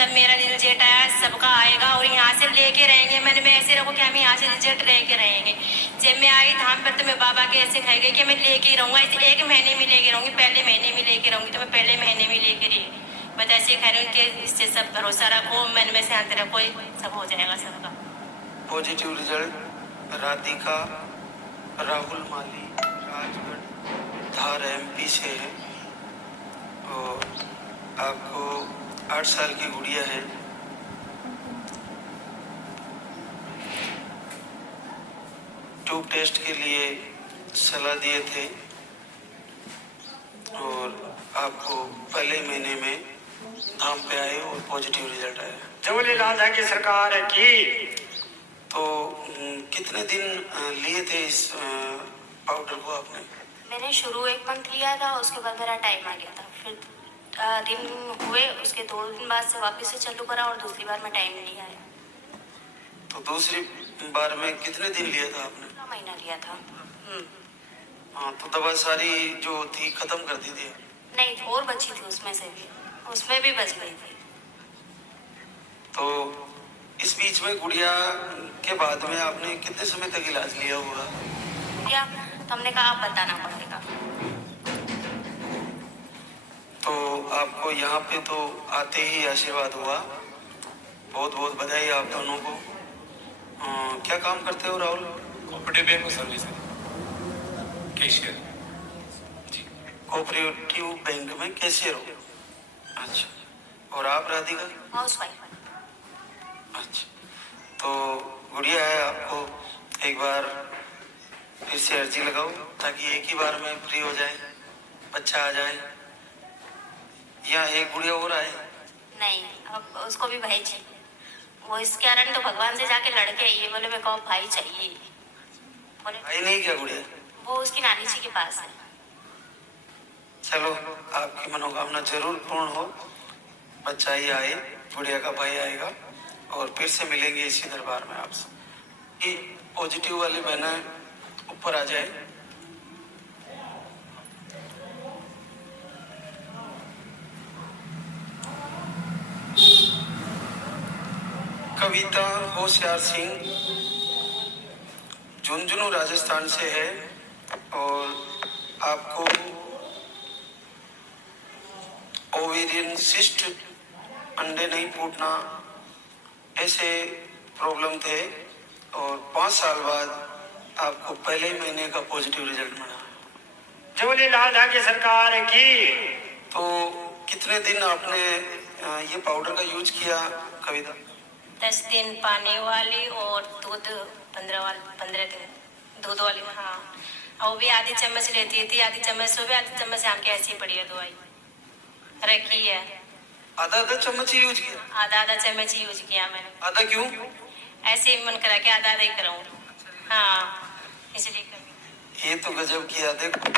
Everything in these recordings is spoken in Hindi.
सब मेरा रिजल्ट आया, सबका आएगा और यहाँ से लेके रहेंगे। मैंने मैं ऐसे रखो कि हम यहाँ से रिजल्ट लेके रहेंगे। जब मैं आई धाम पर तो मैं बाबा के ऐसे कह गई कि मैं लेके ही रहूँगा, इसे 1 महीने में लेके रहूँगी, पहले महीने में लेके रहूँगी, तो मैं पहले महीने में लेके रही। बस ऐसे कह रही हूँ कि इससे सब भरोसा रखो, मन में शांत रखो, सब हो जाएगा सबका। पॉजिटिव रिजल्ट राधिका राहुल माली राजगढ़ धार MP से है और आपको 8 साल की गुड़िया है। ट्यूब टेस्ट के लिए सलाह दिए थे और आपको पहले महीने में धाम पे आए और पॉजिटिव रिजल्ट आया। जबली लाल की सरकार की। तो कितने दिन लिए थे इस पाउडर को आपने? मैंने शुरू 1 मंथ लिया था, उसके बाद मेरा टाइम आ गया था, फिर दिन हुए, उसके 2 दिन बाद से वापस से चालू करा और दूसरी बार में टाइम नहीं आया। तो दूसरी बार में कितने दिन लिया था आपने? 1 महीना लिया था। हाँ, तो दवा सारी जो थी खत्म कर दी थी? नहीं, और बची थी उसमें से भी, उसमें भी बच गई थी। तो इस बीच में गुड़िया के बाद में आपने कितने समय तक इलाज लिया होगा? या तो हमने कहा आप बताना पड़ेगा। तो आपको यहाँ पे तो आते ही आशीर्वाद हुआ, बहुत बहुत बधाई आप दोनों को। क्या काम करते हो राहुल? कोऑपरेटिव बैंक में सर्विस है, कैशियर जी। कोऑपरेटिव बैंक में कैशियर हो? अच्छा। और आप राधिका? हाउसवाइफ। अच्छा, तो गुड़िया है, आपको एक बार फिर से अर्जी लगाओ ताकि एक ही बार में फ्री हो जाए, बच्चा आ जाए। या एक गुड़िया और आए? नहीं, अब उसको भी भाई चाहिए। वो इस कारण तो भगवान से जाके लड़के ये बोले मेरे को भाई चाहिए। बोले भाई नहीं क्या गुड़िया? वो उसकी नानी जी के पास है। चलो, आपकी मनोकामना जरूर पूर्ण हो, बच्चा ही आए, गुड़िया का भाई आएगा और फिर से मिलेंगे इसी दरबार में आपसे। ये पॉजिटिव वाली बहना ऊपर आ जाए। कविता होशियार सिंह झुंझुनू राजस्थान से है और आपको ओवेरियन सिस्ट, अंडे नहीं फूटना, ऐसे प्रॉब्लम थे और 5 साल बाद आपको पहले महीने का पॉजिटिव रिजल्ट मिला। जबली लाल की सरकार की। तो कितने दिन आपने ये पाउडर का यूज किया कविता? 10 दिन पानी वाली और दूध 15 दिन दूध वाली। हाँ, और वो भी आधी चम्मच लेती थी, आधी चम्मच सुबह, आधी चम्मच शाम के, ऐसी पड़ी है दवाई रखी है। आधा चम्मच ही यूज किया? आधा चम्मच ही यूज किया मैंने। आधा क्यों? ऐसे ही मन करा कि आधा ही कराऊं। हाँ, इसलिए कभी। ये तो गजब किया। देखो,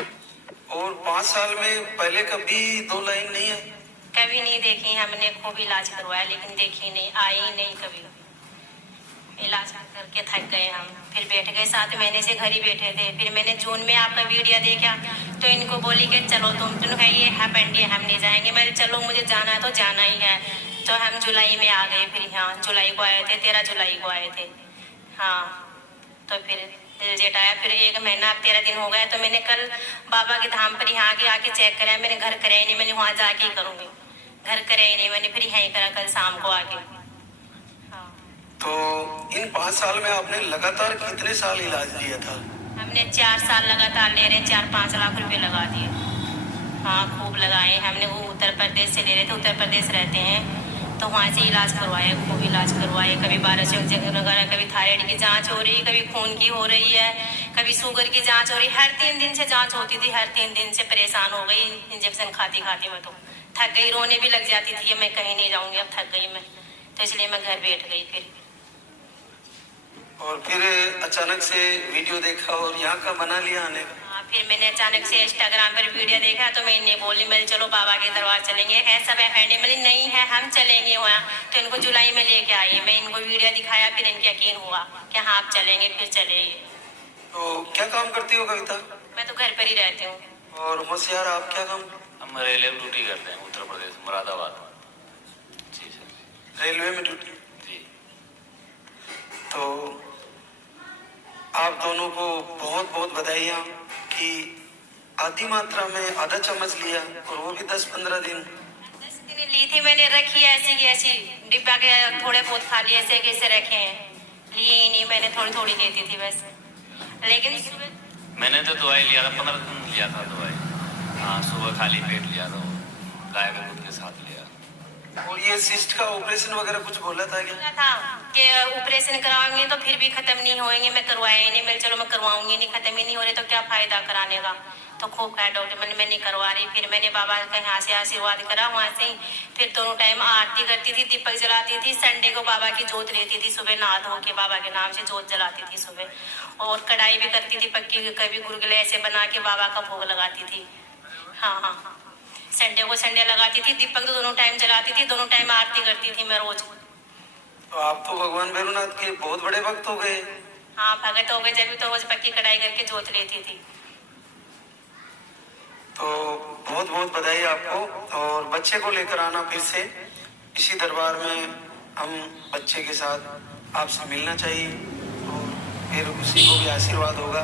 और 5 साल में पहले कभी 2 लाइन नहीं आई? कभी नहीं देखी हमने, खूब इलाज करवाया लेकिन देखी नहीं, आई नहीं कभी। इलाज करके थक गए हम, फिर बैठ गए, 7 महीने से घर ही बैठे थे। फिर मैंने जून में आपका वीडियो देखा तो इनको बोली कि चलो तुम कहिए हैपेंडी हम नहीं जाएंगे। मैं चलो मुझे जाना है तो जाना ही है। तो हम जुलाई में आ गए, फिर हाँ जुलाई को आए थे, 13 जुलाई को आए थे। हाँ, तो फिर रिजल्ट आया, फिर 1 महीना 13 दिन हो गए। तो मैंने कल बाबा के धाम पर यहाँ के आके चेक कराया, मैंने घर कराया ही नहीं, मैंने वहाँ जाके ही करूँगी, घर कराया ही नहीं मैंने, फिर यहीं करा कल शाम को आके। हाँ, तो इन 5 साल में आपने लगातार कितने साल इलाज लिया था? हमने 4 साल लगातार ले रहे, 4-5 लाख रुपए लगा दिए। हाँ, खूब लगाए हमने। वो उत्तर प्रदेश से ले रहे थे, उत्तर प्रदेश रहते हैं तो वहाँ से इलाज करवाए, खूब इलाज करवाए। कभी 12 से वगैरह, कभी थायराइड की जांच हो रही, कभी खून की हो रही है, कभी शुगर की जांच हो रही। हर 3 दिन से जांच होती थी, हर 3 दिन से परेशान हो गई इंजेक्शन खाती खाती। मैं तो थक गई, रोने भी लग जाती थी, मैं कहीं नहीं जाऊँगी, अब थक गई मैं, तो इसलिए मैं घर बैठ गई। फिर और फिर अचानक से वीडियो देखा और यहाँ का बना लिया आने का? हाँ, फिर मैंने अचानक से इंस्टाग्राम पर वीडियो देखा तो मैं इन्हें बोली, मैं चलो बाबा के दरबार चलेंगे। ऐसा अवेलेबल नहीं है, हम चलेंगे वहाँ। तो इनको जुलाई में लेके आई, मैं इनको वीडियो दिखाया, फिर इनके यकीन हुआ कि हाँ आप चलेंगे, फिर चले। तो क्या काम करती हो कविता? मैं तो घर पर ही रहती हूँ। और होशियार आप क्या काम? हम रेलवे ड्यूटी करते हैं उत्तर प्रदेश मुरादाबाद जी सर। रेलवे में ड्यूटी। जी। तो आप दोनों को बहुत बहुत बधाइयाँ कि आधी मात्रा में आधा चम्मच लिया और वो भी 10-15 दिन। 10 दिन ली थी मैंने, रखी ऐसी की ऐसी डिब्बा के, थोड़े बहुत खा लिए ऐसे कैसे रखे हैं, लिए ही नहीं मैंने, थोड़ी थोड़ी देती थी बस। लेकिन मैंने तो दवाई लिया था, 15 दिन लिया था दवाई। हाँ, सुबह खाली पेट लिया था, गाय के दूध के साथ लिया। और ये सिस्ट का ऑपरेशन वगैरह कुछ बोला था क्या? बोला था कि ऑपरेशन कराएंगे तो फिर भी खत्म नहीं होएंगे, मैं करवाया ही नहीं, मैं चलो मैं करवाऊंगी नहीं, खत्म ही नहीं हो रहे तो क्या फायदा कराने का। तो खूब कहा डॉक्टर, मैं नहीं करवा रही। फिर मैंने बाबा का यहाँ से आशीर्वाद करा, वहाँ से ही फिर दोनों टाइम आरती करती थी, दीपक जलाती थी। संडे को बाबा की जोत लेती थी, सुबह नहा धो के बाबा के नाम से जोत जलाती थी सुबह। और कढ़ाई भी करती थी पक्की, कभी गुलगुले ऐसे बना के बाबा का भोग लगाती थी। हाँ हाँ हाँ, संडे को संडे लगाती थी, दीपक तो दोनों टाइम जलाती थी, दोनों टाइम आरती करती थी मैं रोज। तो आप तो भगवान भैरवनाथ के बहुत बड़े भक्त हो गए। हाँ, भगत हो गए, जब तो रोज पक्की कढ़ाई करके जोत लेती थी। तो बहुत बहुत बधाई आपको। और बच्चे को लेकर आना फिर से इसी दरबार में, हम बच्चे के साथ आपसे मिलना चाहिए और फिर उसी को भी आशीर्वाद होगा।